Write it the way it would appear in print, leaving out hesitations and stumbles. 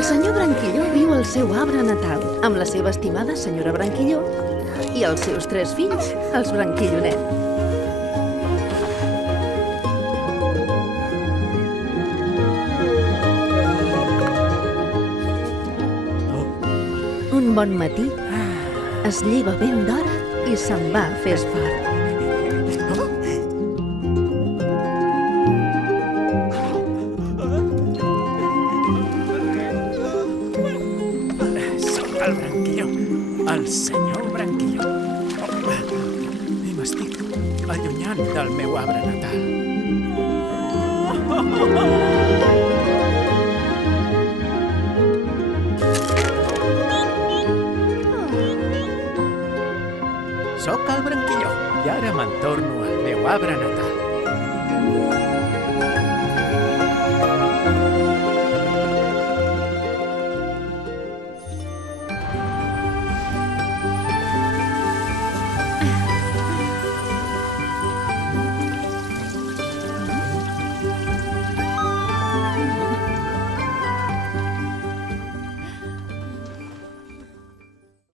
El senyor Branquilló viu al seu arbre natal, amb la seva estimada senyora Branquilló i els seus 3 fills, els Branquillonet. Un bon matí, es lleva ben d'hora i se'n va a fer esport. El Branquilló, el senyor Branquilló. I m'estic allunyant del meu arbre natal. Soc el Branquilló i ara me'n torno al meu arbre natal.